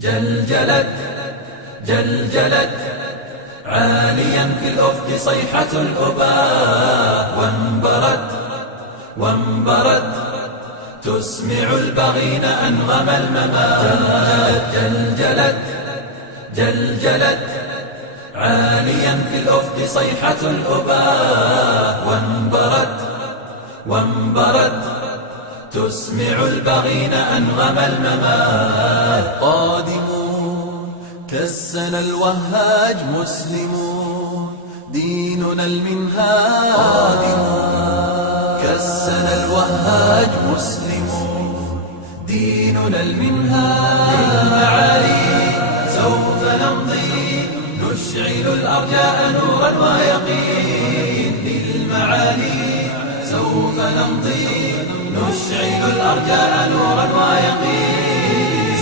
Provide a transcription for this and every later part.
جلجلت جلجلت عاليا في الأفق صيحة الأباء وانبرت تسمع البغين أنغم الممات. جلجلت جلجلت عاليا في الأفق صيحة الأباء وانبرت تسمع البغين أنغم الممات. قادمون كالسنا الوهاج مسلمون ديننا المنهاج. قادمون كالسنا الوهاج مسلمون ديننا المنهاج. للمعالي سوف نمضي نشعل الأرجاء نورا ويقين. للمعالي سوف نمضي نشعل الأرجاء نورا ويقين.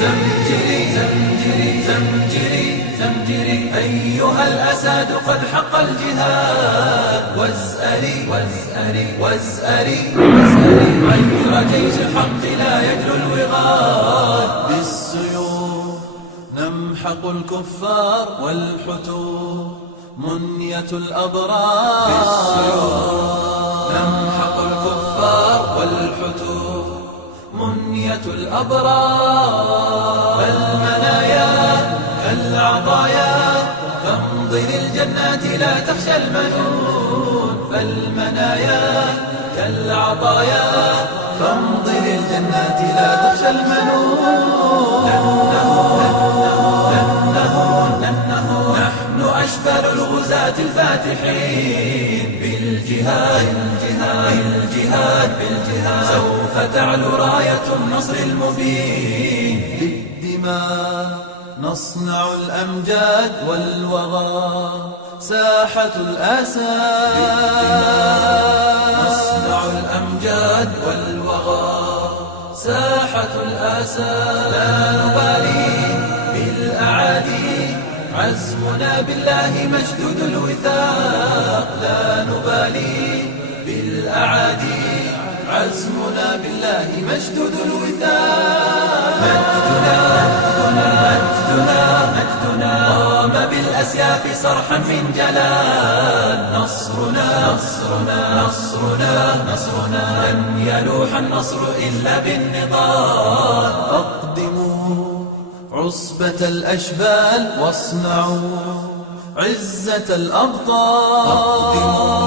زمجري زمجري زمجري زمجري أيها الأساد قد حق الجهاد. وازأري وازأري وازأري وازأري عير جيش الحق لا يجلو الوغاد. بالسيوف نمحق الكفار والحتور منية الأبرار. بالسيوف نمحق الكفار والحتور منية الأبرار. فالمنايا كالعطايا فامضي للجنات لا تخشى المنون. فالمنايا كالعطايا فامضي للجنات لا تخشى المنون. نحن أشبال الغزاة الفاتحين بالجهاد بالجهاد بالجهاد سوف تعلو راية النصر المبين. بالدماء نصنع الأمجاد والوغى ساحة الأسى. نصنع الأمجاد والوغى ساحة الأسى. لا نبالي بالأعادي عزمنا بالله مشدود الوثاق. لا نبالي بالأعادي عزمنا بالله مشدود الوثاق. مجدنا قام بالأسياف صرحا من جلال. نصرنا لن يلوح النصر إلا بالنضال. أقدموا عصبة الأشبال واصنعوا عزة الأبطال. أقدموا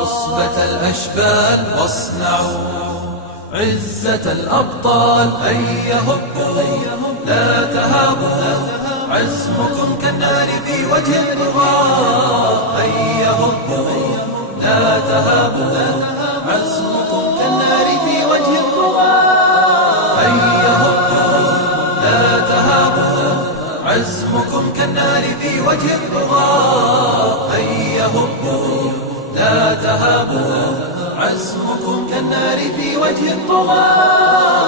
عصبة الأشبال واصنعوا عزة الأبطال. هيا هبوا لا تهابوا عزمكم كالنار في وجه الطغاة. هيا هبوا لا تهابوا عزمكم كالنار في وجه الطغاة. هيا هبوا لا تهابوا عزمكم كالنار في وجه الطغاة. هيا هبوا لا تهابوا عزمكم كالنار في وجه الطغاة.